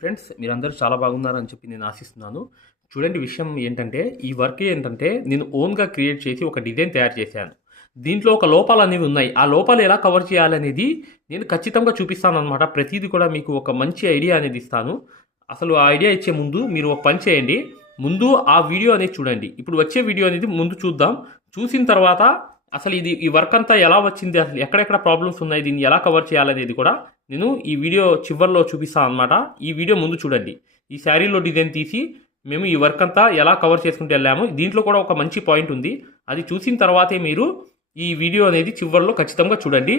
Friends మీరందరూ చాలా బాగున్నారని చెప్పి నేను ఆశిస్తున్నాను. చూడండి విషయం ఏంటంటే ఈ వర్క్ ఏంటంటే నేను ఓన్గా క్రియేట్ చేసి ఒక డిజైన్ తయారు చేశాను. దీంట్లో ఒక లోపాలు అనేవి ఉన్నాయి. ఆ లోపాలు ఎలా కవర్ చేయాలనేది నేను ఖచ్చితంగా చూపిస్తాను అనమాట ప్రతిదీ కూడా మీకు ఒక మంచి ఐడియా అనేది ఇస్తాను. అసలు ఆ ఐడియా ఇచ్చే ముందు మీరు ఒక పని చేయండి. ముందు ఆ వీడియో అనేది చూడండి. ఇప్పుడు వచ్చే వీడియో అనేది ముందు చూద్దాం. చూసిన తర్వాత అసలు ఇది ఈ వర్క్ అంతా ఎలా వచ్చింది? అసలు ఎక్కడెక్కడ ప్రాబ్లమ్స్ ఉన్నాయి? దీన్ని ఎలా కవర్ చేయాలనేది కూడా నేను ఈ వీడియో చివరిలో చూపిస్తాను అనమాట ఈ వీడియో ముందు చూడండి. ఈ శారీలో డిజైన్ తీసి మేము ఈ వర్క్ అంతా ఎలా కవర్ చేసుకుంటూ వెళ్ళాము? దీంట్లో కూడా ఒక మంచి పాయింట్ ఉంది. అది చూసిన తర్వాతే మీరు ఈ వీడియో అనేది చివరిలో ఖచ్చితంగా చూడండి.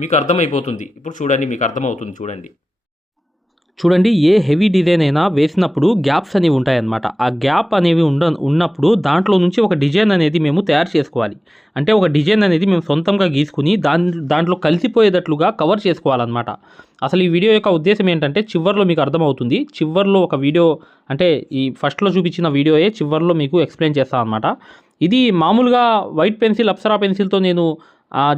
మీకు అర్థమైపోతుంది. ఇప్పుడు చూడండి మీకు అర్థమవుతుంది. చూడండి. చూడండి ఏ హెవీ డిజైన్ అయినా వేసినప్పుడు గ్యాప్స్ అనేవి ఉంటాయన్నమాట. ఆ గ్యాప్ అనేవి ఉండ ఉన్నప్పుడు దాంట్లో నుంచి ఒక డిజైన్ అనేది మేము తయారు చేసుకోవాలి. అంటే ఒక డిజైన్ అనేది మేము సొంతంగా గీసుకుని దాని దాంట్లో కలిసిపోయేటట్లుగా కవర్ చేసుకోవాలన్నమాట. అసలు ఈ వీడియో యొక్క ఉద్దేశం ఏంటంటే చివర్లో మీకు అర్థమవుతుంది. చివర్లో ఒక వీడియో అంటే ఈ ఫస్ట్లో చూపించిన వీడియోయే చివర్లో మీకు ఎక్స్ప్లెయిన్ చేస్తాను అనమాట ఇది మామూలుగా వైట్ పెన్సిల్ అప్సరా పెన్సిల్తో నేను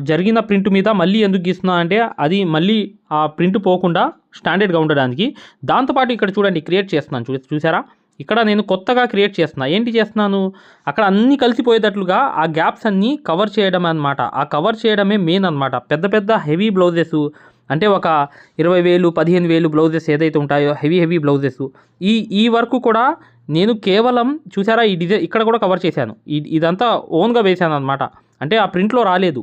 జరిగిన ప్రింట్ మీద మళ్ళీ ఎందుకు గీస్తున్నా అంటే అది మళ్ళీ ఆ ప్రింట్ పోకుండా స్టాండర్డ్గా ఉండడానికి. దాంతోపాటు ఇక్కడ చూడండి క్రియేట్ చేస్తున్నాను. చూ చూసారా? ఇక్కడ నేను కొత్తగా క్రియేట్ చేస్తున్నా. ఏంటి చేస్తున్నాను? అక్కడ అన్నీ కలిసిపోయేటట్లుగా ఆ గ్యాప్స్ అన్నీ కవర్ చేయడం అనమాట ఆ కవర్ చేయడమే మెయిన్ అనమాట పెద్ద పెద్ద హెవీ బ్లౌజెస్ అంటే ఒక ఇరవై వేలు పదిహేను వేలు బ్లౌజెస్ ఏదైతే ఉంటాయో హెవీ హెవీ బ్లౌజెస్. ఈ ఈ వర్క్ కూడా నేను కేవలం చూసారా? ఈ డిజైన్ ఇక్కడ కూడా కవర్ చేశాను. ఈ ఇదంతా ఓన్గా వేశాను అనమాట అంటే ఆ ప్రింట్లో రాలేదు.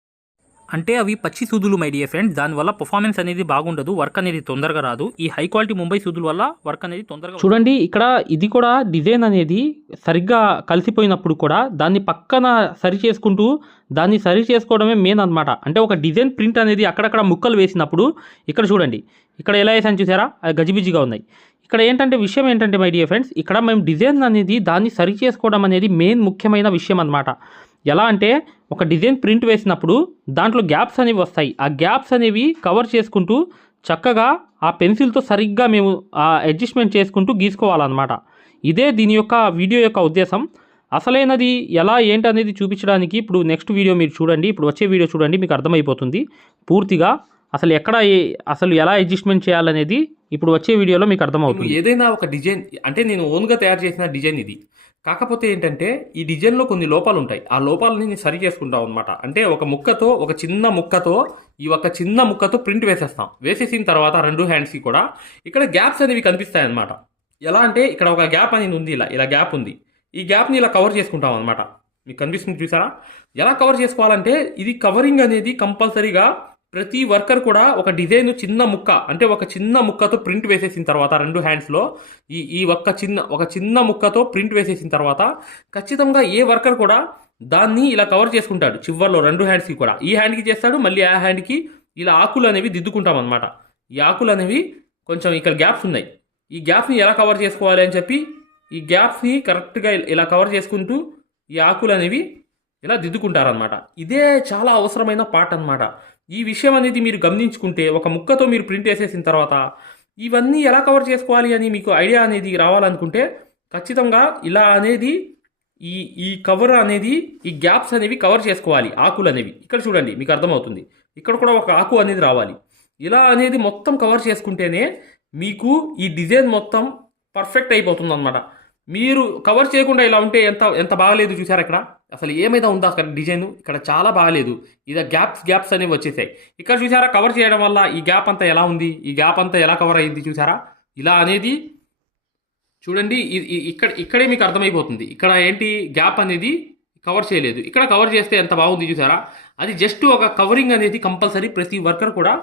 అంటే అవి పచ్చి సూదులు మై డియర్ ఫ్రెండ్స్ దానివల్ల పర్ఫార్మెన్స్ అనేది బాగుండదు వర్క్ అనేది తొందరగా రాదు. ఈ హై క్వాలిటీ ముంబై సూదుల వల్ల వర్క్ అనేది తొందరగా చూడండి ఇక్కడ ఇది కూడా డిజైన్ అనేది సరిగ్గా కలిసిపోయినప్పుడు కూడా దాన్ని పక్కన సరి చేసుకుంటూ దాన్ని సరి చేసుకోవడమే మెయిన్ అనమాట అంటే ఒక డిజైన్ ప్రింట్ అనేది అక్కడక్కడ ముక్కలు వేసినప్పుడు ఇక్కడ చూడండి ఇక్కడ ఎలా వేసాను చూసారా? అది గజిబిజిగా ఉన్నాయి. ఇక్కడ ఏంటంటే విషయం ఏంటంటే మై డియర్ ఫ్రెండ్స్ ఇక్కడ మేము డిజైన్ అనేది దాన్ని సరి చేసుకోవడం అనేది మెయిన్ ముఖ్యమైన విషయం అనమాట ఎలా అంటే ఒక డిజైన్ ప్రింట్ వేసినప్పుడు దాంట్లో గ్యాప్స్ అనేవి వస్తాయి. ఆ గ్యాప్స్ అనేవి కవర్ చేసుకుంటూ చక్కగా ఆ పెన్సిల్తో సరిగ్గా మేము ఆ అడ్జస్ట్మెంట్ చేసుకుంటూ గీసుకోవాలన్నమాట. ఇదే దీని యొక్క వీడియో యొక్క ఉద్దేశం. అసలైనది ఎలా ఏంటనేది చూపించడానికి ఇప్పుడు నెక్స్ట్ వీడియో మీరు చూడండి. ఇప్పుడు వచ్చే వీడియో చూడండి మీకు అర్థమైపోతుంది. పూర్తిగా అసలు ఎక్కడ అసలు ఎలా అడ్జస్ట్మెంట్ చేయాలనేది ఇప్పుడు వచ్చే వీడియోలో మీకు అర్థమవుతుంది. ఏదైనా ఒక డిజైన్ అంటే నేను ఓన్గా తయారు చేసిన డిజైన్ ఇది. కాకపోతే ఏంటంటే ఈ డిజైన్లో కొన్ని లోపాలు ఉంటాయి ఆ లోపాలని నేను సరి చేసుకుంటాం అనమాట అంటే ఒక ముక్కతో ఒక చిన్న ముక్కతో ఈ ఒక చిన్న ముక్కతో ప్రింట్ వేసేస్తాం. వేసేసిన తర్వాత రెండు హ్యాండ్స్కి కూడా ఇక్కడ గ్యాప్స్ అనేవి కనిపిస్తాయి అనమాట ఎలా అంటే ఇక్కడ ఒక గ్యాప్ అనేది ఉంది ఇలా ఇలా గ్యాప్ ఉంది. ఈ గ్యాప్ని ఇలా కవర్ చేసుకుంటాం అనమాట మీకు కనిపిస్తుంది చూసారా? ఎలా కవర్ చేసుకోవాలంటే ఇది కవరింగ్ అనేది కంపల్సరీగా ప్రతి వర్కర్ కూడా ఒక డిజైన్ చిన్న ముక్క అంటే ఒక చిన్న ముక్కతో ప్రింట్ వేసేసిన తర్వాత రెండు హ్యాండ్స్లో ఈ ఈ ఒక్క చిన్న ఒక చిన్న ముక్కతో ప్రింట్ వేసేసిన తర్వాత ఖచ్చితంగా ఏ వర్కర్ కూడా దాన్ని ఇలా కవర్ చేసుకుంటాడు. చివర్లో రెండు హ్యాండ్స్కి కూడా. ఈ హ్యాండ్కి చేస్తాడు మళ్ళీ ఆ హ్యాండ్కి ఇలా ఆకులు అనేవి దిద్దుకుంటాం అనమాట ఈ ఆకులు అనేవి కొంచెం ఇక్కడ గ్యాప్స్ ఉన్నాయి. ఈ గ్యాప్ని ఎలా కవర్ చేసుకోవాలి అని చెప్పి ఈ గ్యాప్స్ని కరెక్ట్గా ఇలా కవర్ చేసుకుంటూ ఈ ఆకులు అనేవి ఇలా దిద్దుకుంటారనమాట ఇదే చాలా అవసరమైన పార్ట్ అన్నమాట. ఈ విషయం అనేది మీరు గమనించుకుంటే ఒక ముక్కతో మీరు ప్రింట్ వేసేసిన తర్వాత ఇవన్నీ ఎలా కవర్ చేసుకోవాలి అని మీకు ఐడియా అనేది రావాలనుకుంటే ఖచ్చితంగా ఇలా అనేది ఈ ఈ కవర్ అనేది ఈ గ్యాప్స్ అనేవి కవర్ చేసుకోవాలి. ఆకులు అనేవి. ఇక్కడ చూడండి మీకు అర్థమవుతుంది. ఇక్కడ కూడా ఒక ఆకు అనేది రావాలి. ఇలా అనేది మొత్తం కవర్ చేసుకుంటేనే మీకు ఈ డిజైన్ మొత్తం పర్ఫెక్ట్ అయిపోతుంది అనమాట మీరు కవర్ చేయకుండా ఇలా ఉంటే ఎంత ఎంత బాగాలేదు చూసారా ఇక్కడ? అసలు ఏమైనా ఉందా అక్కడ డిజైన్ ఇక్కడ చాలా బాగాలేదు. ఇది గ్యాప్స్ గ్యాప్స్ అనేవి వచ్చేసాయి. ఇక్కడ చూసారా కవర్ చేయడం వల్ల ఈ గ్యాప్ అంతా ఎలా ఉంది? ఈ గ్యాప్ అంతా ఎలా కవర్ అయింది చూసారా? ఇలా అనేది చూడండి ఇక్కడ ఇక్కడే మీకు అర్థమైపోతుంది. ఇక్కడ ఏంటి? గ్యాప్ అనేది కవర్ చేయలేదు. ఇక్కడ కవర్ చేస్తే ఎంత బాగుంది చూసారా? అది జస్ట్ ఒక కవరింగ్ అనేది కంపల్సరీ ప్రతి వర్కర్ కూడా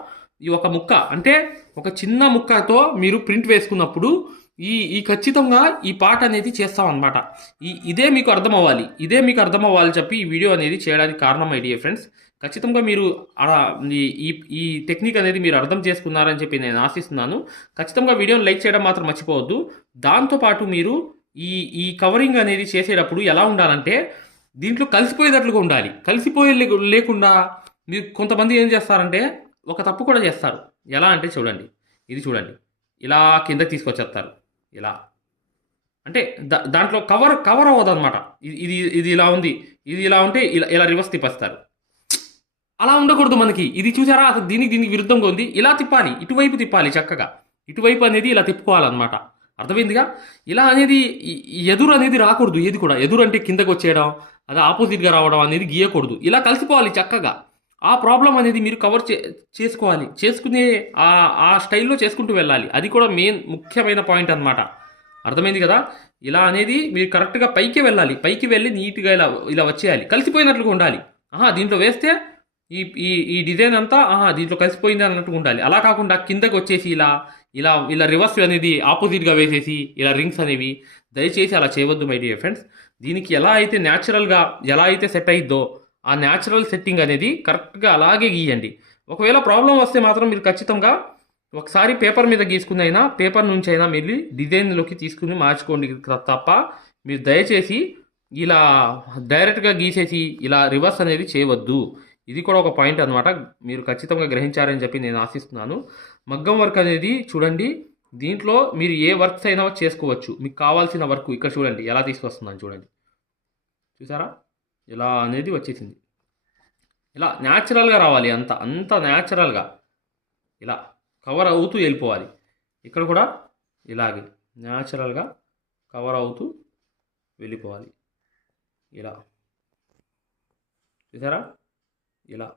ఈ ఒక ముక్క అంటే ఒక చిన్న ముక్కతో మీరు ప్రింట్ వేసుకున్నప్పుడు ఈ ఈ ఖచ్చితంగా ఈ పాట అనేది చేస్తాం అనమాట ఈ ఇదే మీకు అర్థం అవ్వాలి ఇదే మీకు అర్థం అవ్వాలి చెప్పి ఈ వీడియో అనేది చేయడానికి కారణం ఐడియా ఫ్రెండ్స్ ఖచ్చితంగా మీరు ఈ- ఈ టెక్నిక్ అనేది మీరు అర్థం చేసుకున్నారని చెప్పి నేను ఆశిస్తున్నాను. ఖచ్చితంగా వీడియోని లైక్ చేయడం మాత్రం మర్చిపోవద్దు. దాంతోపాటు మీరు ఈ ఈ కవరింగ్ అనేది చేసేటప్పుడు ఎలా ఉండాలంటే దీంట్లో కలిసిపోయేటట్లుగా ఉండాలి. కలిసిపోయే లే- లేకుండా మీరు కొంతమంది ఏం చేస్తారంటే ఒక తప్పు కూడా చేస్తారు. ఎలా అంటే చూడండి. ఇది చూడండి. ఇలా కిందకి తీసుకొచ్చేస్తారు. ఇలా. అంటే దా దాంట్లో కవర్ కవర్ అవ్వదు అనమాట ఇది ఇది ఇది ఇలా ఉంది ఇది ఇలా ఉంటే ఇలా ఇలా రివర్స్ తిప్పేస్తారు. అలా ఉండకూడదు మనకి. ఇది చూసారా? అసలు దీనికి దీనికి విరుద్ధంగా ఉంది. ఇలా తిప్పాలి. ఇటువైపు తిప్పాలి చక్కగా. ఇటువైపు అనేది ఇలా తిప్పుకోవాలన్నమాట. అర్థమైందిగా? ఇలా అనేది ఈ- ఎదురు అనేది రాకూడదు. ఏది కూడా. ఎదురు అంటే కిందకు వచ్చేయడం అది ఆపోజిట్గా రావడం అనేది గీయకూడదు. ఇలా కలిసిపోవాలి చక్కగా. ఆ ప్రాబ్లం అనేది మీరు కవర్ చే చేసుకోవాలి. చేసుకునే ఆ ఆ స్టైల్లో చేసుకుంటూ వెళ్ళాలి. అది కూడా మెయిన్ ముఖ్యమైన పాయింట్ అన్నమాట. అర్థమైంది కదా? ఇలా అనేది మీరు కరెక్ట్గా పైకి వెళ్ళాలి. పైకి వెళ్ళి నీట్గా ఇలా ఇలా వచ్చేయాలి. కలిసిపోయినట్లుగా ఉండాలి. ఆహా దీంట్లో వేస్తే ఈ ఈ ఈ డిజైన్ అంతా ఆహా దీంట్లో కలిసిపోయింది అన్నట్టుగా ఉండాలి. అలా కాకుండా కిందకి వచ్చేసి ఇలా ఇలా ఇలా రివర్స్ అనేది ఆపోజిట్గా వేసేసి ఇలా రింగ్స్ అనేవి. దయచేసి అలా చేయవద్దు మై డియర్ ఫ్రెండ్స్ దీనికి ఎలా అయితే న్యాచురల్గా ఎలా అయితే సెట్ అయిద్దో ఆ న్యాచురల్ సెట్టింగ్ అనేది కరెక్ట్గా అలాగే గీయండి. ఒకవేళ ప్రాబ్లం వస్తే మాత్రం మీరు ఖచ్చితంగా ఒకసారి పేపర్ మీద గీసుకుని అయినా పేపర్ నుంచి అయినా వెళ్ళి డిజైన్లోకి తీసుకుని మార్చుకోండి తప్ప మీరు దయచేసి ఇలా డైరెక్ట్గా గీసేసి ఇలా రివర్స్ అనేది చేయవద్దు. ఇది కూడా ఒక పాయింట్ అనమాట మీరు ఖచ్చితంగా గ్రహించారని చెప్పి నేను ఆశిస్తున్నాను. మగ్గం వర్క్ అనేది చూడండి దీంట్లో మీరు ఏ వర్క్స్ అయినా చేసుకోవచ్చు. మీకు కావాల్సిన వర్క్ ఇక్కడ చూడండి ఎలా తీసుకొస్తున్నాను చూడండి. చూసారా? ఇలా అనేది వచ్చేసింది. ఇలా న్యాచురల్గా రావాలి అంత అంత న్యాచురల్గా ఇలా కవర్ అవుతూ వెళ్ళిపోవాలి. ఇక్కడ కూడా ఇలాగే న్యాచురల్గా కవర్ అవుతూ వెళ్ళిపోవాలి. ఇలా. చూసారా? ఇలా.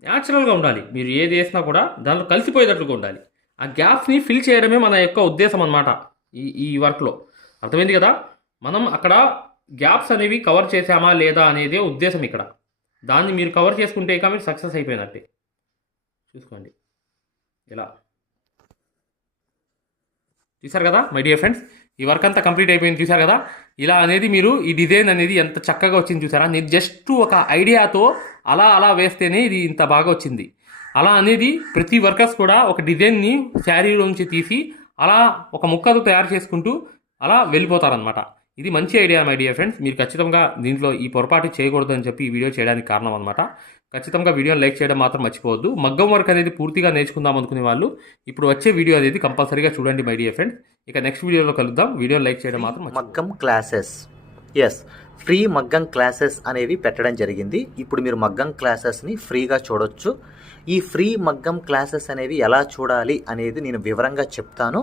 న్యాచురల్గా ఉండాలి. మీరు ఏది వేసినా కూడా దాంట్లో కలిసిపోయేటట్లుగా ఉండాలి. ఆ గ్యాప్స్ని ఫిల్ చేయడమే మన యొక్క ఉద్దేశం అనమాట ఈ ఈ వర్క్లో అర్థమైంది కదా? మనం అక్కడ గ్యాప్స్ అనేవి కవర్ చేసామా లేదా అనేదే ఉద్దేశం ఇక్కడ. దాన్ని మీరు కవర్ చేసుకుంటే ఇక మీరు సక్సెస్ అయిపోయినట్టే. చూసుకోండి. ఇలా. చూసారు కదా మై డియర్ ఫ్రెండ్స్? ఈ వర్క్ అంతా కంప్లీట్ అయిపోయింది చూసారు కదా? ఇలా అనేది మీరు ఈ డిజైన్ అనేది ఎంత చక్కగా వచ్చింది చూసారా? నేను జస్ట్ ఒక ఐడియాతో అలా అలా వేస్తేనే ఇది ఇంత బాగా వచ్చింది. అలా అనేది ప్రతి వర్కర్స్ కూడా ఒక డిజైన్ని శారీలోంచి తీసి అలా ఒక ముక్కతో తయారు చేసుకుంటూ అలా వెళ్ళిపోతారనమాట ఇది మంచి ఐడియా మై డియర్ ఫ్రెండ్స్. మీరు ఖచ్చితంగా దీంట్లో ఈ పొరపాటు చేయకూడదని చెప్పి ఈ వీడియో చేయడానికి కారణం అనమాట ఖచ్చితంగా వీడియోని లైక్ చేయడం మాత్రం మర్చిపోవద్దు. మగ్గం వర్క్ అనేది పూర్తిగా నేర్చుకుందాం అనుకునే వాళ్ళు ఇప్పుడు వచ్చే వీడియో అనేది కంపల్సరీగా చూడండి మై డియర్ ఫ్రెండ్స్. ఇక నెక్స్ట్ వీడియోలో కలుద్దాం. వీడియోని లైక్ చేయడం మాత్రం. మగ్గం క్లాసెస్. ఎస్ ఫ్రీ మగ్గం క్లాసెస్ అనేవి పెట్టడం జరిగింది. ఇప్పుడు మీరు మగ్గం క్లాసెస్ని ఫ్రీగా చూడొచ్చు. ఈ ఫ్రీ మగ్గం క్లాసెస్ అనేవి ఎలా చూడాలి అనేది నేను వివరంగా చెప్తాను.